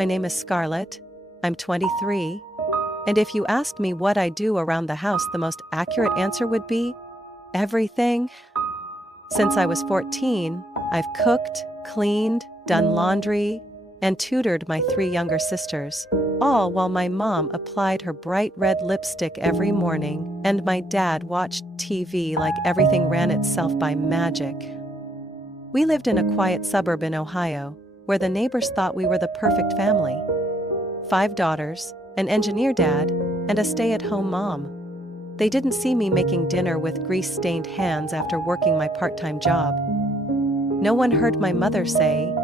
My name is Scarlett. I'm 23. And if you asked me what I do around the house, the most accurate answer would be everything. Since I was 14, I've cooked, cleaned, done laundry, and tutored my 3 younger sisters, all while my mom applied her bright red lipstick every morning and my dad watched TV like everything ran itself by magic. We lived in a quiet suburb in Ohio, where the neighbors thought we were the perfect family. 5 daughters, an engineer dad, and a stay-at-home mom. They didn't see me making dinner with grease-stained hands after working my part-time job. No one heard my mother say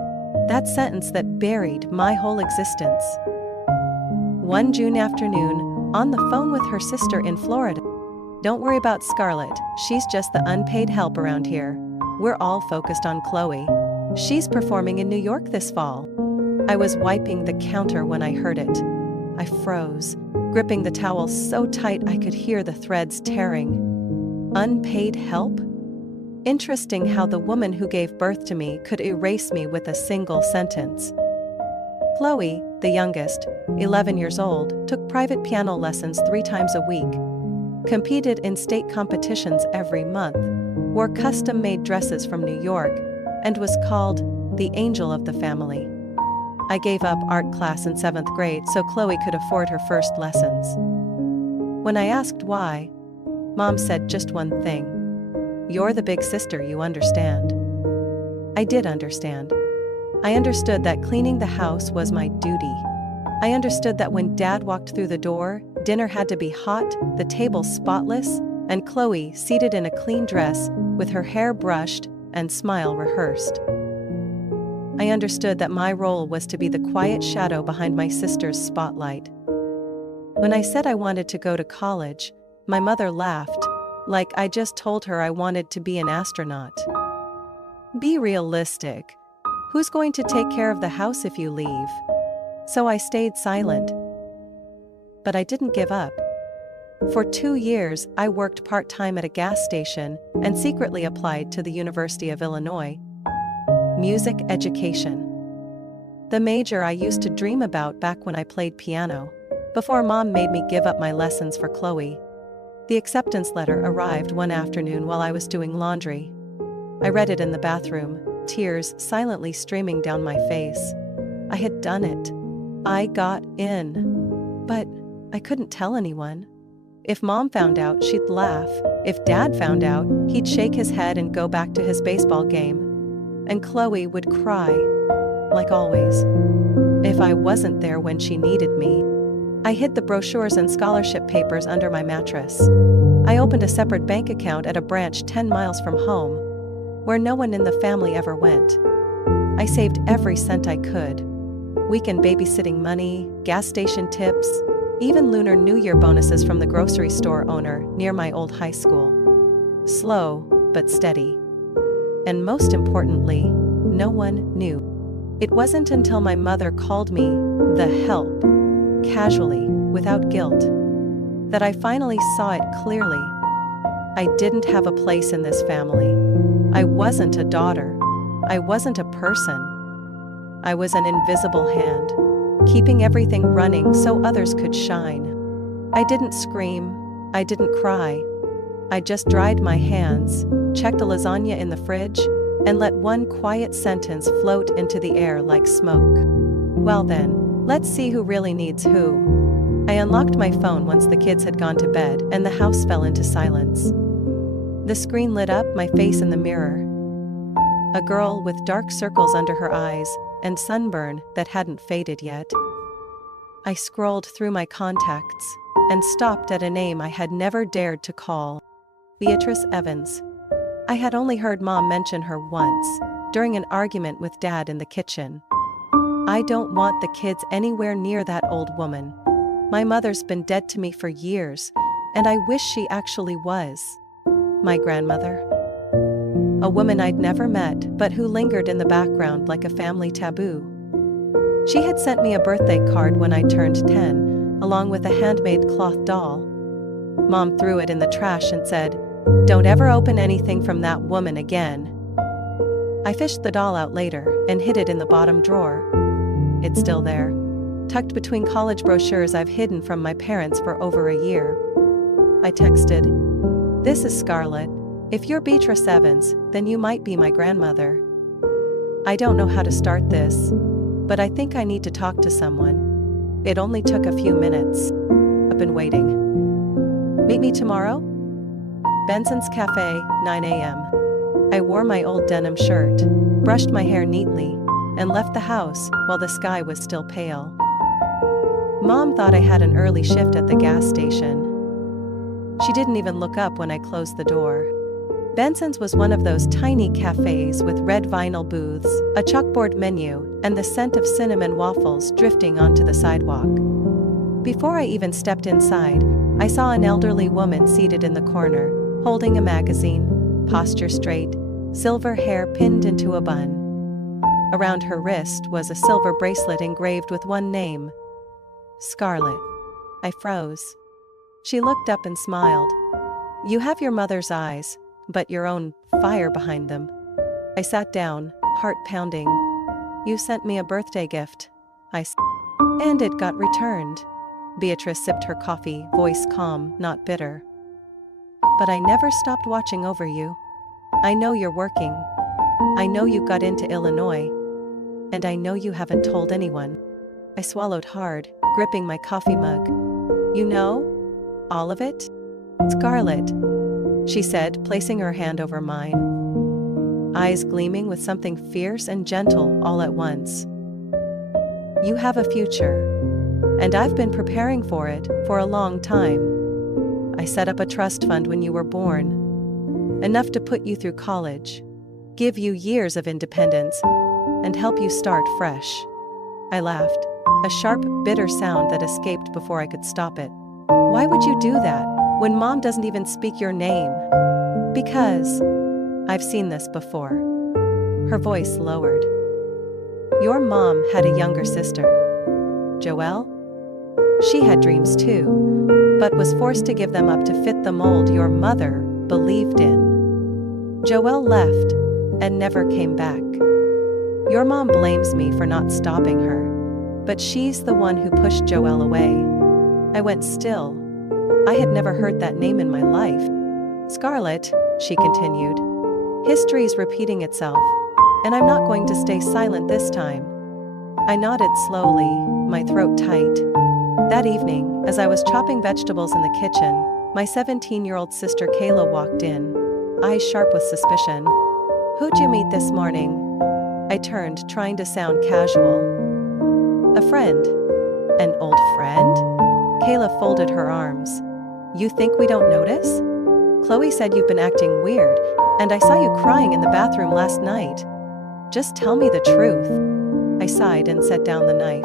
that sentence that buried my whole existence. One June afternoon, on the phone with her sister in Florida. "Don't worry about Scarlett, she's just the unpaid help around here. We're all focused on Chloe. She's performing in New York this fall." I was wiping the counter when I heard it. I froze, gripping the towel so tight I could hear the threads tearing. Unpaid help? Interesting how the woman who gave birth to me could erase me with a single sentence. Chloe, the youngest, 11 years old, took private piano lessons 3 times a week, competed in state competitions every month, wore custom-made dresses from New York, and was called the angel of the family. I gave up art class in 7th grade so Chloe could afford her first lessons. When I asked why, Mom said just one thing: "You're the big sister, you understand." I did understand. I understood that cleaning the house was my duty. I understood that when Dad walked through the door, dinner had to be hot, the table spotless, and Chloe seated in a clean dress with her hair brushed and smile rehearsed. I understood that my role was to be the quiet shadow behind my sister's spotlight. When I said I wanted to go to college, my mother laughed, like I just told her I wanted to be an astronaut. "Be realistic. Who's going to take care of the house if you leave?" So I stayed silent. But I didn't give up. For 2 years, I worked part-time at a gas station and secretly applied to the University of Illinois. Music education. The major I used to dream about back when I played piano, before Mom made me give up my lessons for Chloe. The acceptance letter arrived one afternoon while I was doing laundry. I read it in the bathroom, tears silently streaming down my face. I had done it. I got in. But I couldn't tell anyone. If Mom found out, she'd laugh. If Dad found out, he'd shake his head and go back to his baseball game. And Chloe would cry, like always, if I wasn't there when she needed me. I hid the brochures and scholarship papers under my mattress. I opened a separate bank account at a branch 10 miles from home, where no one in the family ever went. I saved every cent I could. Weekend babysitting money, gas station tips, even Lunar New Year bonuses from the grocery store owner near my old high school. Slow, but steady. And most importantly, no one knew. It wasn't until my mother called me the help, casually, without guilt, that I finally saw it clearly. I didn't have a place in this family. I wasn't a daughter. I wasn't a person. I was an invisible hand, keeping everything running so others could shine. I didn't scream. I didn't cry. I just dried my hands, checked a lasagna in the fridge, and let one quiet sentence float into the air like smoke. Well then, let's see who really needs who. I unlocked my phone once the kids had gone to bed and the house fell into silence. The screen lit up my face in the mirror. A girl with dark circles under her eyes and sunburn that hadn't faded yet. I scrolled through my contacts and stopped at a name I had never dared to call. Beatrice Evans. I had only heard Mom mention her once, during an argument with Dad in the kitchen. I don't want the kids anywhere near that old woman. My mother's been dead to me for years, and I wish she actually was. My grandmother. A woman I'd never met, but who lingered in the background like a family taboo. She had sent me a birthday card when I turned 10, along with a handmade cloth doll. Mom threw it in the trash and said, "Don't ever open anything from that woman again." I fished the doll out later and hid it in the bottom drawer. It's still there, tucked between college brochures I've hidden from my parents for over a year. I texted, "This is Scarlett. If you're Beatrice Evans, then you might be my grandmother. I don't know how to start this, but I think I need to talk to someone." It only took a few minutes. I've been waiting. "Meet me tomorrow? Benson's Cafe, 9 a.m. I wore my old denim shirt, brushed my hair neatly, and left the house while the sky was still pale. Mom thought I had an early shift at the gas station. She didn't even look up when I closed the door. Benson's was one of those tiny cafes with red vinyl booths, a chalkboard menu, and the scent of cinnamon waffles drifting onto the sidewalk. Before I even stepped inside, I saw an elderly woman seated in the corner, holding a magazine, posture straight, silver hair pinned into a bun. Around her wrist was a silver bracelet engraved with one name, Scarlett. I froze. She looked up and smiled. "You have your mother's eyes, but your own fire behind them." I sat down, heart pounding. "You sent me a birthday gift," I said. "And it got returned." Beatrice sipped her coffee, voice calm, not bitter. "But I never stopped watching over you. I know you're working. I know you got into Illinois. And I know you haven't told anyone." I swallowed hard, gripping my coffee mug. "You know? All of it?" "Scarlett," she said, placing her hand over mine, eyes gleaming with something fierce and gentle all at once. "You have a future. And I've been preparing for it for a long time. I set up a trust fund when you were born. Enough to put you through college, give you years of independence, and help you start fresh." I laughed, a sharp, bitter sound that escaped before I could stop it. "Why would you do that, when Mom doesn't even speak your name?" "Because I've seen this before." Her voice lowered. "Your mom had a younger sister, Joelle. She had dreams too, but was forced to give them up to fit the mold your mother believed in. Joelle left and never came back. Your mom blames me for not stopping her, but she's the one who pushed Joelle away." I went still. I had never heard that name in my life. "Scarlett," she continued, "history's repeating itself, and I'm not going to stay silent this time." I nodded slowly, my throat tight. That evening, as I was chopping vegetables in the kitchen, my 17-year-old sister Kayla walked in, eyes sharp with suspicion. "Who'd you meet this morning?" I turned, trying to sound casual. "A friend." "An old friend?" Kayla folded her arms. "You think we don't notice? Chloe said you've been acting weird, and I saw you crying in the bathroom last night. Just tell me the truth." I sighed and set down the knife.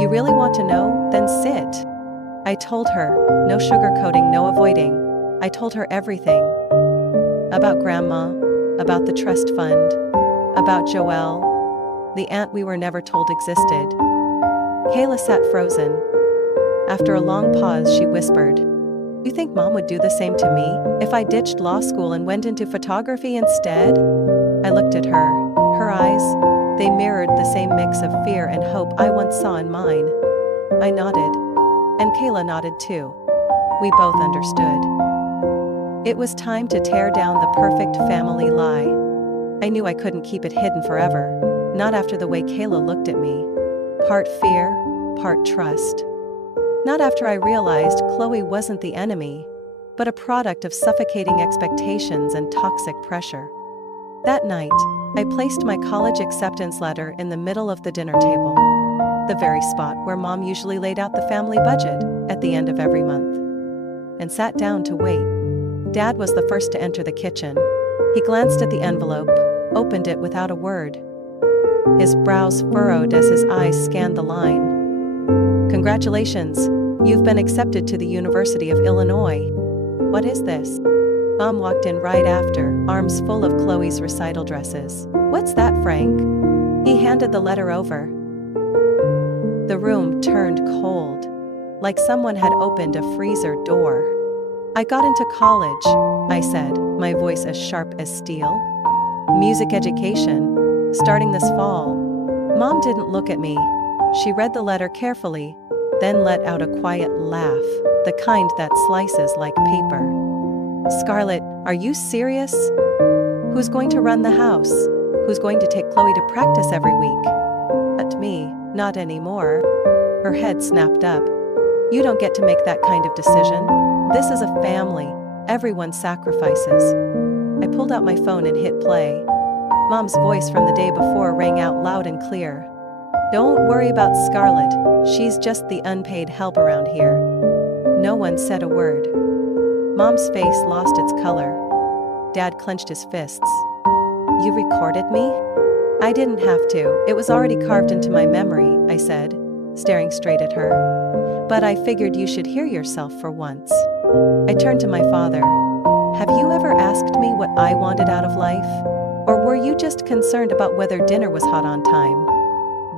"You really want to know? Then sit." I told her, no sugarcoating, no avoiding. I told her everything. About Grandma, about the trust fund, about Joelle, the aunt we were never told existed. Kayla sat frozen. After a long pause, she whispered, "You think Mom would do the same to me if I ditched law school and went into photography instead?" I looked at her. Her eyes, they mirrored the same mix of fear and hope I once saw in mine. I nodded. And Kayla nodded too. We both understood. It was time to tear down the perfect family lie. I knew I couldn't keep it hidden forever, not after the way Kayla looked at me. Part fear, part trust. Not after I realized Chloe wasn't the enemy, but a product of suffocating expectations and toxic pressure. That night, I placed my college acceptance letter in the middle of the dinner table, the very spot where Mom usually laid out the family budget at the end of every month, and sat down to wait. Dad was the first to enter the kitchen. He glanced at the envelope, opened it without a word. His brows furrowed as his eyes scanned the line. "Congratulations, you've been accepted to the University of Illinois." "What is this?" Mom walked in right after, arms full of Chloe's recital dresses. "What's that, Frank?" He handed the letter over. The room turned cold, like someone had opened a freezer door. "I got into college," I said, my voice as sharp as steel. "Music education, starting this fall." Mom didn't look at me. She read the letter carefully, then let out a quiet laugh, the kind that slices like paper. Scarlett, are you serious? Who's going to run the house? Who's going to take Chloe to practice every week? But me, not anymore. Her head snapped up. You don't get to make that kind of decision. This is a family. Everyone sacrifices. I pulled out my phone and hit play. Mom's voice from the day before rang out loud and clear. Don't worry about Scarlett. She's just the unpaid help around here. No one said a word. Mom's face lost its color. Dad clenched his fists. You recorded me? I didn't have to. It was already carved into my memory, I said, staring straight at her. But I figured you should hear yourself for once. I turned to my father. Have you ever asked me what I wanted out of life? Or were you just concerned about whether dinner was hot on time?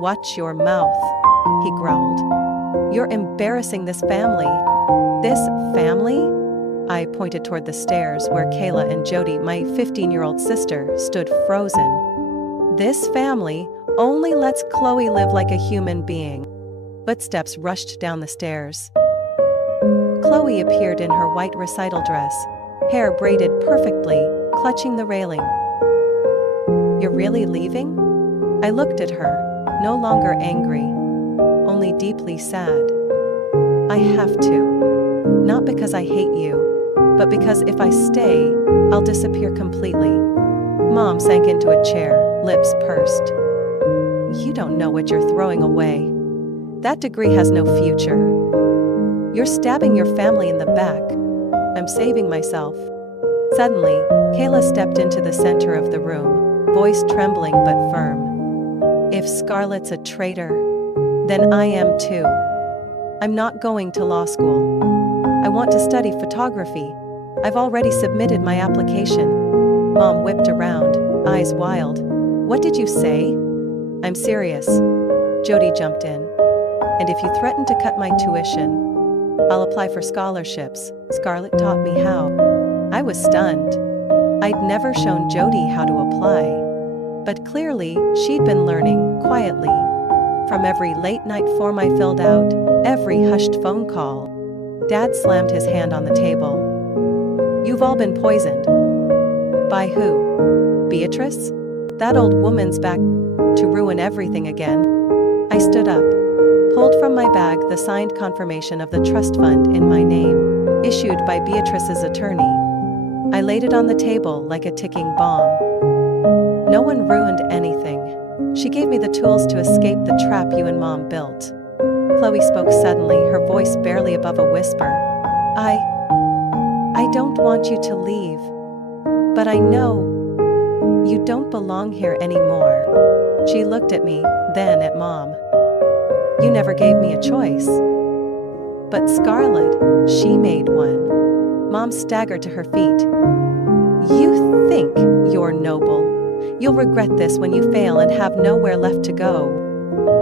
Watch your mouth, he growled. You're embarrassing this family. This family? I pointed toward the stairs where Kayla and Jody, my 15-year-old sister, stood frozen. This family only lets Chloe live like a human being. Footsteps rushed down the stairs. Chloe appeared in her white recital dress, hair braided perfectly, clutching the railing. You're really leaving? I looked at her, no longer angry, only deeply sad. I have to. Not because I hate you, but because if I stay, I'll disappear completely. Mom sank into a chair, lips pursed. You don't know what you're throwing away. That degree has no future. You're stabbing your family in the back. I'm saving myself. Suddenly, Kayla stepped into the center of the room, voice trembling but firm. If Scarlett's a traitor, then I am too. I'm not going to law school. I want to study photography. I've already submitted my application. Mom whipped around, eyes wild. What did you say? I'm serious. Jody jumped in. And if you threaten to cut my tuition, I'll apply for scholarships. Scarlett taught me how. I was stunned. I'd never shown Jody how to apply. But clearly, she'd been learning, quietly. From every late-night form I filled out, every hushed phone call. Dad slammed his hand on the table. You've all been poisoned. By who? Beatrice? That old woman's back to ruin everything again. I stood up, pulled from my bag the signed confirmation of the trust fund in my name, issued by Beatrice's attorney. I laid it on the table like a ticking bomb. No one ruined anything. She gave me the tools to escape the trap you and Mom built. Chloe spoke suddenly, her voice barely above a whisper. I don't want you to leave. But I know you don't belong here anymore. She looked at me, then at Mom. You never gave me a choice. But Scarlett, she made one. Mom staggered to her feet. You think you're noble. You'll regret this when you fail and have nowhere left to go.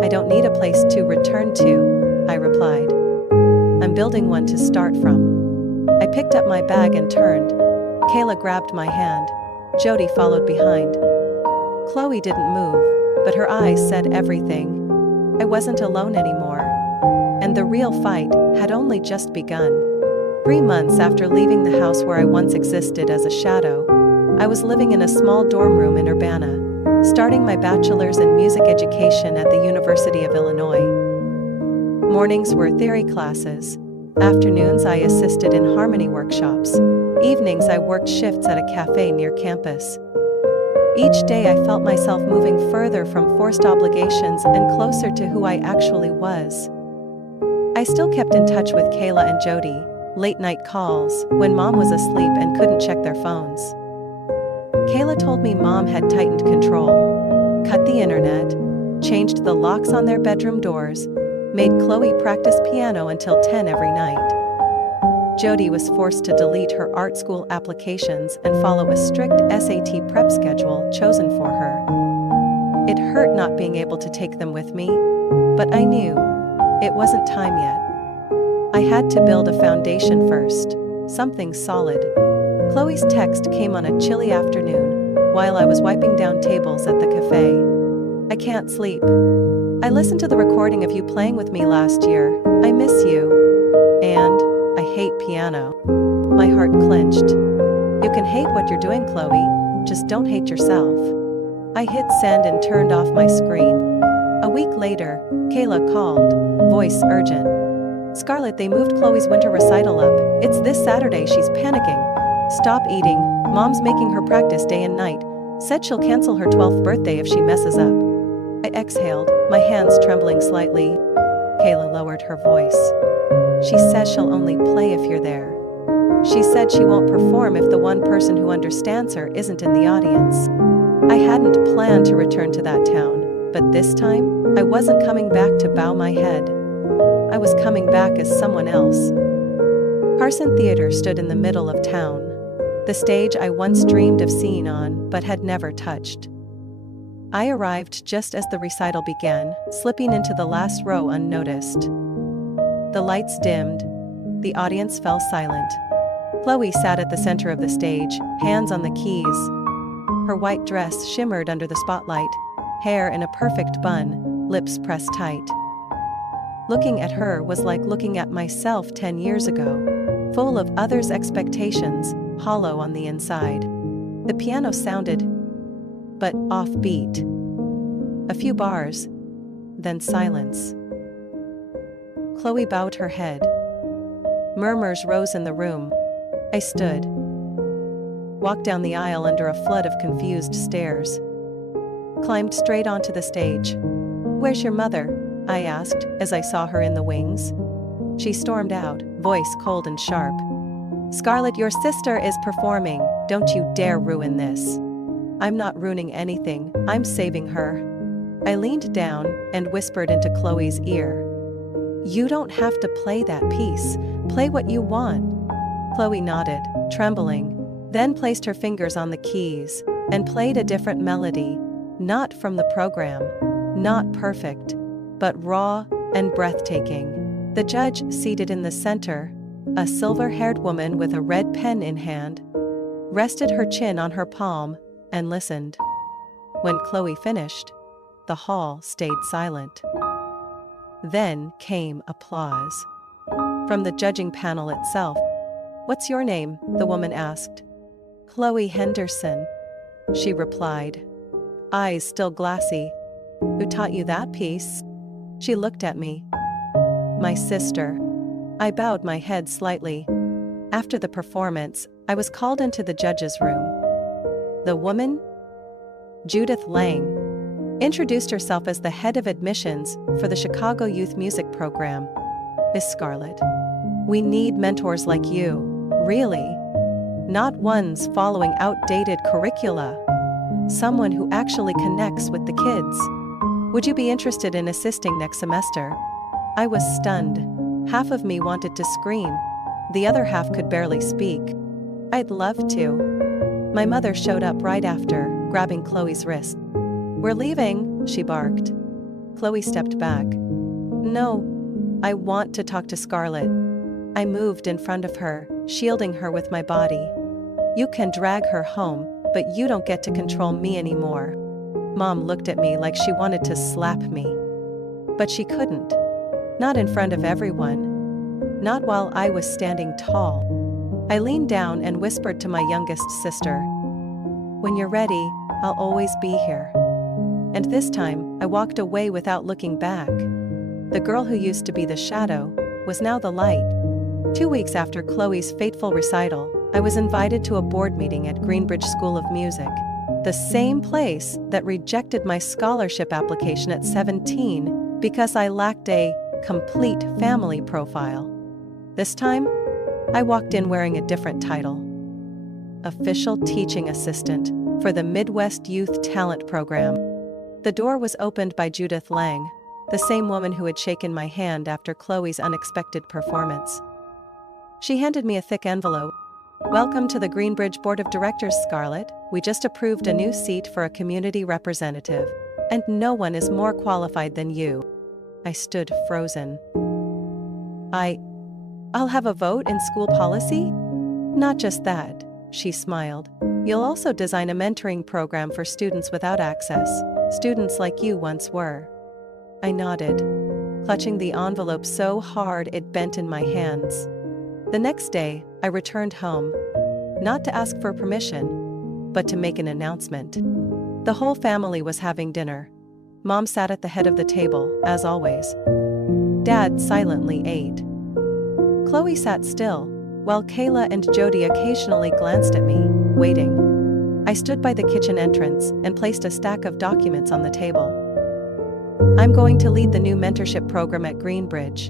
I don't need a place to return to, I replied. I'm building one to start from. I picked up my bag and turned. Kayla grabbed my hand. Jody followed behind. Chloe didn't move, but her eyes said everything. I wasn't alone anymore. And the real fight had only just begun. 3 months after leaving the house where I once existed as a shadow, I was living in a small dorm room in Urbana, starting my bachelor's in music education at the University of Illinois. Mornings were theory classes. Afternoons I assisted in harmony workshops. Evenings I worked shifts at a cafe near campus. Each day I felt myself moving further from forced obligations and closer to who I actually was. I still kept in touch with Kayla and Jody, late-night calls, when Mom was asleep and couldn't check their phones. Kayla told me Mom had tightened control, cut the internet, changed the locks on their bedroom doors, made Chloe practice piano until 10 every night. Jody was forced to delete her art school applications and follow a strict SAT prep schedule chosen for her. It hurt not being able to take them with me, but I knew it wasn't time yet. I had to build a foundation first, something solid. Chloe's text came on a chilly afternoon, while I was wiping down tables at the cafe. I can't sleep. I listened to the recording of you playing with me last year. I miss you. And I hate piano. My heart clenched. You can hate what you're doing, Chloe. Just don't hate yourself. I hit send and turned off my screen. A week later, Kayla called, voice urgent. Scarlett, they moved Chloe's winter recital up. It's this Saturday. She's panicking. Stop eating. Mom's making her practice day and night. Said she'll cancel her 12th birthday if she messes up. I exhaled, my hands trembling slightly. Kayla lowered her voice. She says she'll only play if you're there. She said she won't perform if the one person who understands her isn't in the audience. I hadn't planned to return to that town, but this time, I wasn't coming back to bow my head. I was coming back as someone else. Carson Theater stood in the middle of town, the stage I once dreamed of seeing on but had never touched. I arrived just as the recital began, slipping into the last row unnoticed. The lights dimmed. The audience fell silent. Chloe sat at the center of the stage, hands on the keys. Her white dress shimmered under the spotlight, hair in a perfect bun, lips pressed tight. Looking at her was like looking at myself 10 years ago, full of others' expectations, hollow on the inside. The piano sounded, but offbeat. A few bars, then silence. Chloe bowed her head. Murmurs rose in the room. I stood. Walked down the aisle under a flood of confused stares. Climbed straight onto the stage. "Where's your mother?" I asked as I saw her in the wings. She stormed out, voice cold and sharp. "Scarlett, your sister is performing. Don't you dare ruin this." "I'm not ruining anything, I'm saving her." I leaned down and whispered into Chloe's ear. "You don't have to play that piece. Play what you want." Chloe nodded, trembling, then placed her fingers on the keys and played a different melody, not from the program, not perfect, but raw and breathtaking. The judge seated in the center, a silver-haired woman with a red pen in hand, rested her chin on her palm and listened. When Chloe finished, the hall stayed silent. Then came applause. From the judging panel itself. "What's your name?" the woman asked. "Chloe Henderson," she replied, eyes still glassy. "Who taught you that piece?" She looked at me. "My sister." I bowed my head slightly. After the performance, I was called into the judge's room. The woman, Judith Lang, introduced herself as the head of admissions for the Chicago Youth Music Program. "Miss Scarlett, we need mentors like you, really. Not ones following outdated curricula. Someone who actually connects with the kids. Would you be interested in assisting next semester?" I was stunned. Half of me wanted to scream. The other half could barely speak. "I'd love to." My mother showed up right after, grabbing Chloe's wrist. "We're leaving," she barked. Chloe stepped back. "No, I want to talk to Scarlett." I moved in front of her, shielding her with my body. "You can drag her home, but you don't get to control me anymore." Mom looked at me like she wanted to slap me. But she couldn't. Not in front of everyone. Not while I was standing tall. I leaned down and whispered to my youngest sister. "When you're ready, I'll always be here." And this time, I walked away without looking back. The girl who used to be the shadow was now the light. 2 weeks after Chloe's fateful recital, I was invited to a board meeting at Greenbridge School of Music, the same place that rejected my scholarship application at 17 because I lacked a complete family profile. This time, I walked in wearing a different title. Official Teaching Assistant for the Midwest Youth Talent Program. The door was opened by Judith Lang, the same woman who had shaken my hand after Chloe's unexpected performance. She handed me a thick envelope. "Welcome to the Greenbridge Board of Directors, Scarlett. We just approved a new seat for a community representative, and no one is more qualified than you." I stood frozen. I'll have a vote in school policy? "Not just that," she smiled. "You'll also design a mentoring program for students without access, students like you once were." I nodded, clutching the envelope so hard it bent in my hands. The next day, I returned home, not to ask for permission, but to make an announcement. The whole family was having dinner. Mom sat at the head of the table, as always. Dad silently ate. Chloe sat still, while Kayla and Jody occasionally glanced at me, waiting. I stood by the kitchen entrance and placed a stack of documents on the table. I'm going to lead the new mentorship program at Greenbridge.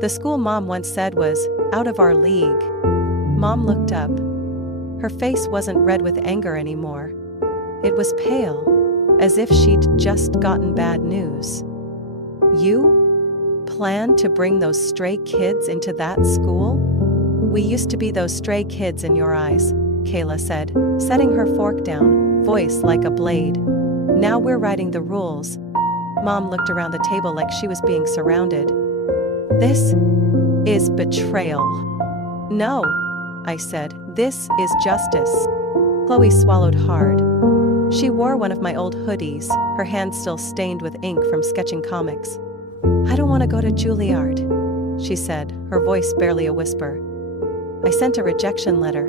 The school Mom once said was out of our league. Mom looked up. Her face wasn't red with anger anymore. It was pale, as if she'd just gotten bad news. You plan to bring those stray kids into that school? We used to be those stray kids in your eyes, Kayla said, setting her fork down, voice like a blade. Now we're writing the rules. Mom looked around the table like she was being surrounded. This is betrayal. No, I said, this is justice. Chloe swallowed hard. She wore one of my old hoodies, her hands still stained with ink from sketching comics. I don't want to go to Juilliard, she said, her voice barely a whisper. I sent a rejection letter.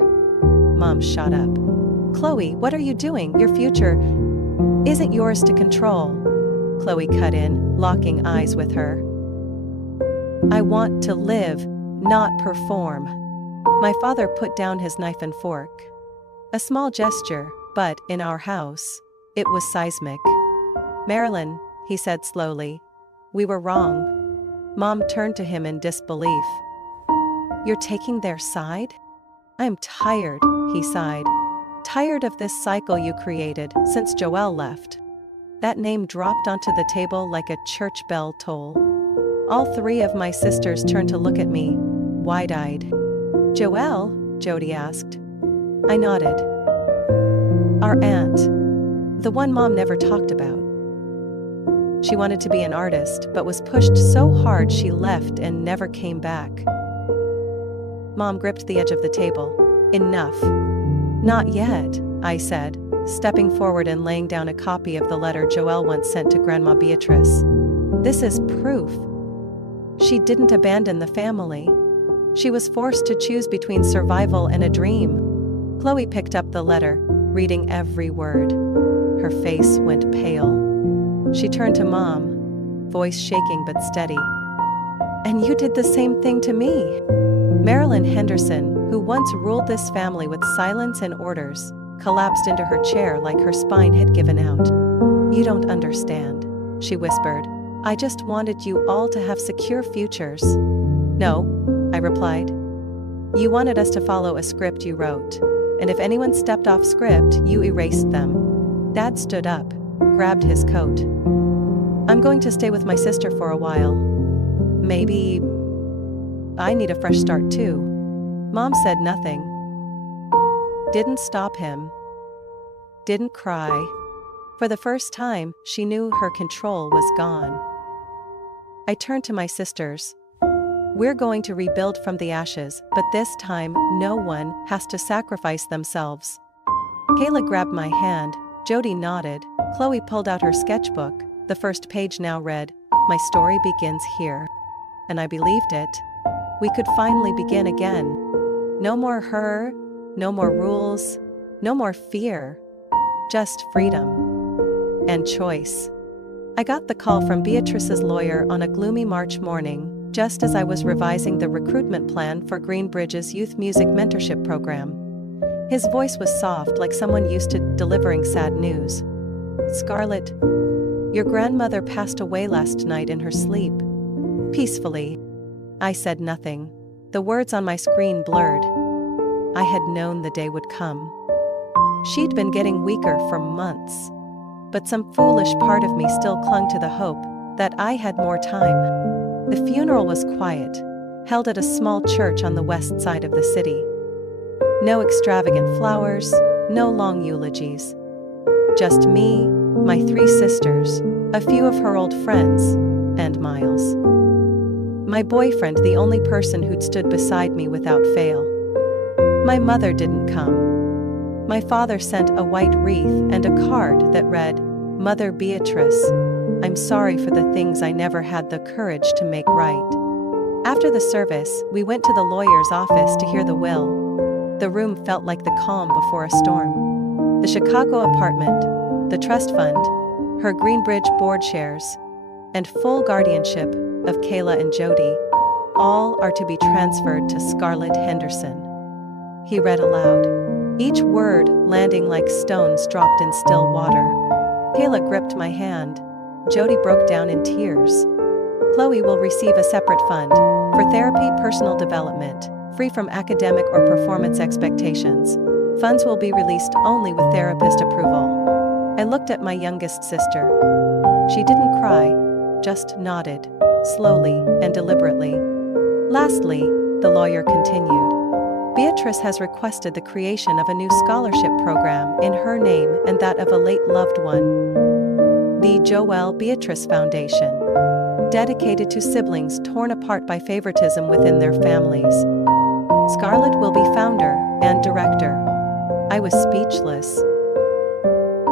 Mom shot up. Chloe, what are you doing? Your future isn't yours to control. Chloe cut in, locking eyes with her. I want to live, not perform. My father put down his knife and fork. A small gesture, but in our house, it was seismic. Marilyn, he said slowly, we were wrong. Mom turned to him in disbelief. You're taking their side? I'm tired, he sighed. Tired of this cycle you created since Joelle left. That name dropped onto the table like a church bell toll. All three of my sisters turned to look at me, wide-eyed. Joelle? Jody asked. I nodded. Our aunt. The one Mom never talked about. She wanted to be an artist, but was pushed so hard she left and never came back. Mom gripped the edge of the table. Enough. Not yet, I said, stepping forward and laying down a copy of the letter Joelle once sent to Grandma Beatrice. This is proof. She didn't abandon the family. She was forced to choose between survival and a dream. Chloe picked up the letter, reading every word. Her face went pale. She turned to Mom, voice shaking but steady. And you did the same thing to me. Marilyn Henderson, who once ruled this family with silence and orders, collapsed into her chair like her spine had given out. You don't understand, she whispered. I just wanted you all to have secure futures. No, I replied. You wanted us to follow a script you wrote, and if anyone stepped off script, you erased them. Dad stood up, grabbed his coat. I'm going to stay with my sister for a while. Maybe I need a fresh start too. Mom said nothing. Didn't stop him. Didn't cry. For the first time, she knew her control was gone. I turned to my sisters. We're going to rebuild from the ashes, but this time, no one has to sacrifice themselves. Kayla grabbed my hand, Jody nodded, Chloe pulled out her sketchbook, the first page now read, My story begins here. And I believed it. We could finally begin again. No more her, no more rules, no more fear. Just freedom. And choice. I got the call from Beatrice's lawyer on a gloomy March morning, just as I was revising the recruitment plan for Greenbridge's youth music mentorship program. His voice was soft, like someone used to delivering sad news. Scarlett, your grandmother passed away last night in her sleep. Peacefully. I said nothing. The words on my screen blurred. I had known the day would come. She'd been getting weaker for months. But some foolish part of me still clung to the hope that I had more time. The funeral was quiet, held at a small church on the west side of the city. No extravagant flowers, no long eulogies. Just me, my 3 sisters, a few of her old friends, and Miles. My boyfriend, the only person who'd stood beside me without fail. My mother didn't come. My father sent a white wreath and a card that read, Mother Beatrice, I'm sorry for the things I never had the courage to make right. After the service, we went to the lawyer's office to hear the will. The room felt like the calm before a storm. The Chicago apartment, the trust fund, her Greenbridge board shares, and full guardianship of Kayla and Jody, all are to be transferred to Scarlett Henderson. He read aloud, each word landing like stones dropped in still water. Kayla gripped my hand. Jody broke down in tears. Chloe will receive a separate fund for therapy, personal development, free from academic or performance expectations. Funds will be released only with therapist approval. I looked at my youngest sister. She didn't cry, just nodded, slowly and deliberately. Lastly, the lawyer continued. Beatrice has requested the creation of a new scholarship program in her name and that of a late loved one. The Joelle Beatrice Foundation, dedicated to siblings torn apart by favoritism within their families. Scarlett will be founder and director. I was speechless.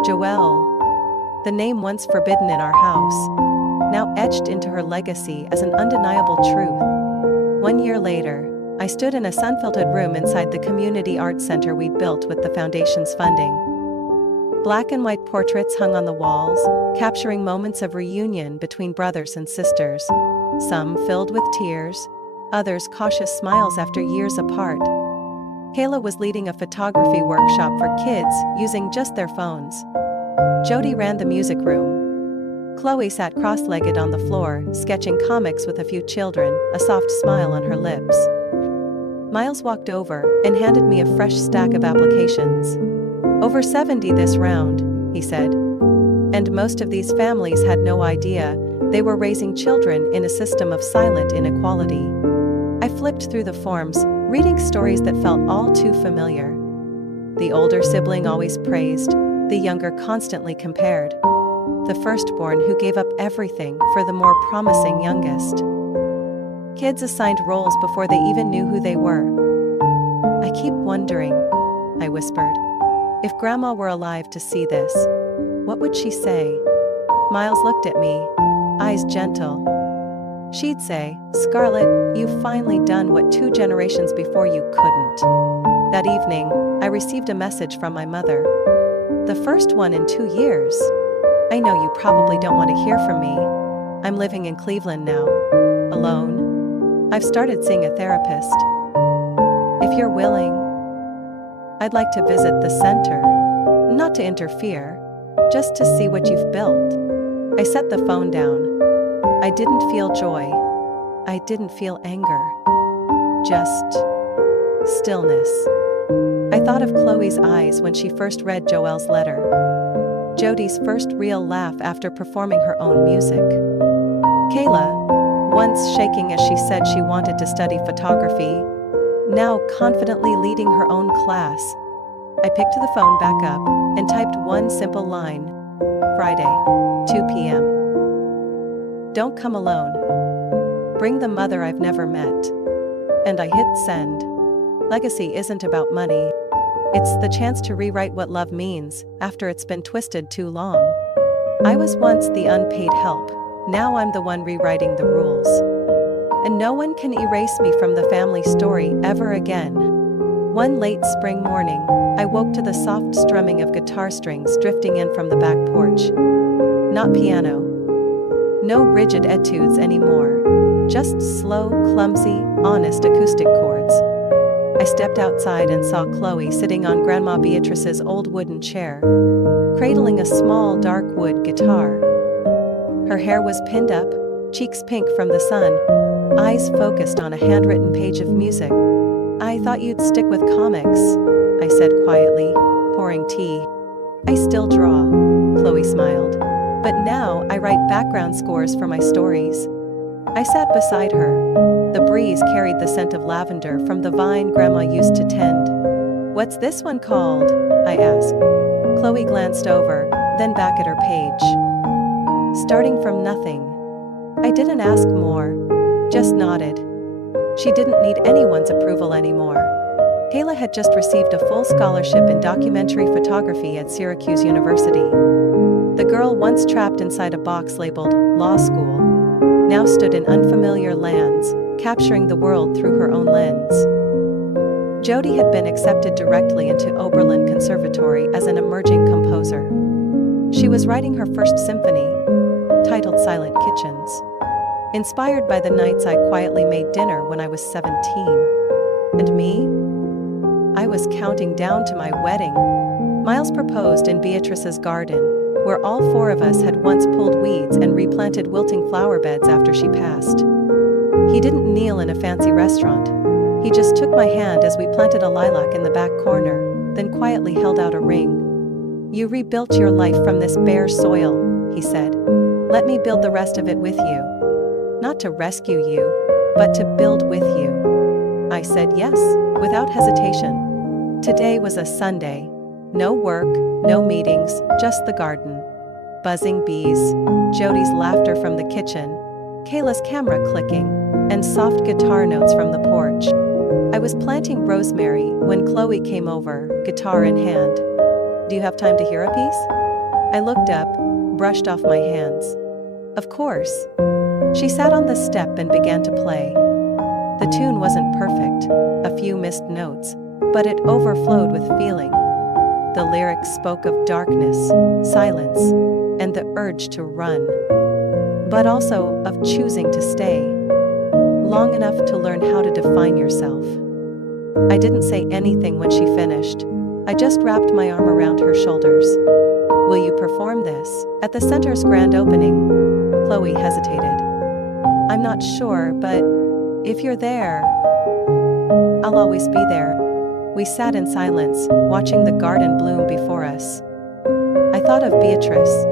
Joelle, the name once forbidden in our house, now etched into her legacy as an undeniable truth. 1 year later, I stood in a sun-filtered room inside the community arts center we'd built with the foundation's funding. Black and white portraits hung on the walls, capturing moments of reunion between brothers and sisters, some filled with tears, others cautious smiles after years apart. Kayla was leading a photography workshop for kids using just their phones. Jody ran the music room. Chloe sat cross-legged on the floor, sketching comics with a few children, a soft smile on her lips. Miles walked over and handed me a fresh stack of applications. Over 70 this round, he said. And most of these families had no idea they were raising children in a system of silent inequality. I flipped through the forms, reading stories that felt all too familiar. The older sibling always praised, the younger constantly compared. The firstborn who gave up everything for the more promising youngest. Kids assigned roles before they even knew who they were. I keep wondering, I whispered. If Grandma were alive to see this, what would she say? Miles looked at me, eyes gentle. She'd say, Scarlett, you've finally done what 2 generations before you couldn't. That evening, I received a message from my mother. The first one in 2 years. I know you probably don't want to hear from me. I'm living in Cleveland now, alone. I've started seeing a therapist. If you're willing, I'd like to visit the center, not to interfere, just to see what you've built. I set the phone down. I didn't feel joy. I didn't feel anger. Just stillness. I thought of Chloe's eyes when she first read Joelle's letter. Jody's first real laugh after performing her own music. Kayla, once shaking as she said she wanted to study photography, now confidently leading her own class. I picked the phone back up and typed one simple line. Friday, 2 p.m. Don't come alone. Bring the mother I've never met. And I hit send. Legacy isn't about money. It's the chance to rewrite what love means after it's been twisted too long. I was once the unpaid help. Now I'm the one rewriting the rules. And no one can erase me from the family story ever again. One late spring morning, I woke to the soft strumming of guitar strings drifting in from the back porch. Not piano. No rigid etudes anymore. Just slow, clumsy, honest acoustic chords. I stepped outside and saw Chloe sitting on Grandma Beatrice's old wooden chair, cradling a small dark wood guitar. Her hair was pinned up, cheeks pink from the sun, eyes focused on a handwritten page of music. I thought you'd stick with comics, I said quietly, pouring tea. I still draw, Chloe smiled. But now I write background scores for my stories. I sat beside her. The breeze carried the scent of lavender from the vine Grandma used to tend. What's this one called? I asked. Chloe glanced over, then back at her page. Starting from nothing. I didn't ask more, just nodded. She didn't need anyone's approval anymore. Kayla had just received a full scholarship in documentary photography at Syracuse University. The girl once trapped inside a box labeled law school now stood in unfamiliar lands, capturing the world through her own lens. Jody had been accepted directly into Oberlin Conservatory as an emerging composer. She was writing her first symphony, titled Silent Kitchens, inspired by the nights I quietly made dinner when I was 17. And me? I was counting down to my wedding. Miles proposed in Beatrice's garden, where all four of us had once pulled weeds and replanted wilting flower beds after she passed. He didn't kneel in a fancy restaurant. He just took my hand as we planted a lilac in the back corner, then quietly held out a ring. "You rebuilt your life from this bare soil," he said. "Let me build the rest of it with you. Not to rescue you, but to build with you." I said yes, without hesitation. Today was a Sunday. No work, no meetings, just the garden. Buzzing bees, Jody's laughter from the kitchen, Kayla's camera clicking, and soft guitar notes from the porch. I was planting rosemary when Chloe came over, guitar in hand. "Do you have time to hear a piece?" I looked up, brushed off my hands. "Of course." She sat on the step and began to play. The tune wasn't perfect, a few missed notes, but it overflowed with feeling. The lyrics spoke of darkness, silence, and the urge to run, but also of choosing to stay long enough to learn how to define yourself. I didn't say anything when she finished. I just wrapped my arm around her shoulders. "Will you perform this at the center's grand opening?" Chloe hesitated. "I'm not sure, but if you're there, I'll always be there." We sat in silence, watching the garden bloom before us. I thought of Beatrice,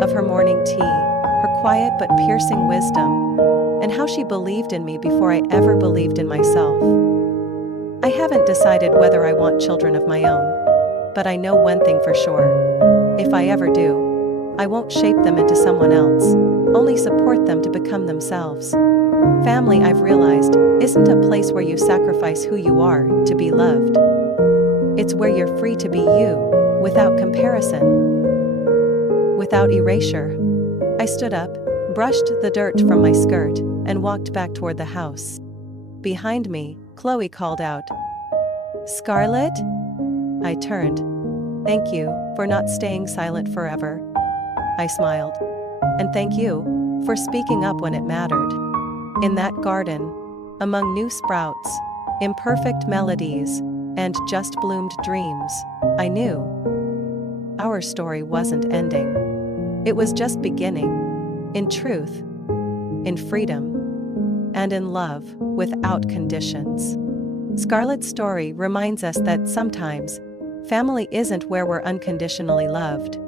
of her morning tea, her quiet but piercing wisdom, and how she believed in me before I ever believed in myself. I haven't decided whether I want children of my own, but I know one thing for sure. If I ever do, I won't shape them into someone else, only support them to become themselves. Family, I've realized, isn't a place where you sacrifice who you are to be loved. It's where you're free to be you, without comparison, without erasure. I stood up, brushed the dirt from my skirt, and walked back toward the house. Behind me, Chloe called out, "Scarlett?" I turned. "Thank you for not staying silent forever." I smiled. "And thank you for speaking up when it mattered." In that garden, among new sprouts, imperfect melodies, and just bloomed dreams, I knew our story wasn't ending. It was just beginning, in truth, in freedom, and in love, without conditions. Scarlett's story reminds us that sometimes, family isn't where we're unconditionally loved.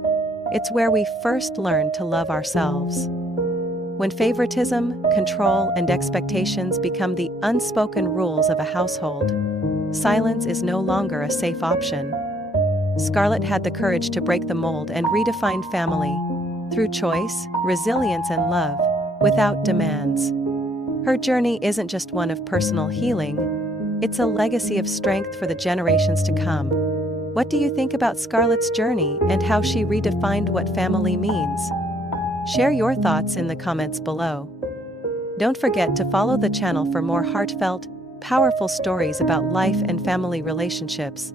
It's where we first learn to love ourselves. When favoritism, control, and expectations become the unspoken rules of a household, silence is no longer a safe option. Scarlett had the courage to break the mold and redefine family through choice, resilience, and love, without demands. Her journey isn't just one of personal healing, it's a legacy of strength for the generations to come. What do you think about Scarlett's journey and how she redefined what family means? Share your thoughts in the comments below. Don't forget to follow the channel for more heartfelt, powerful stories about life and family relationships.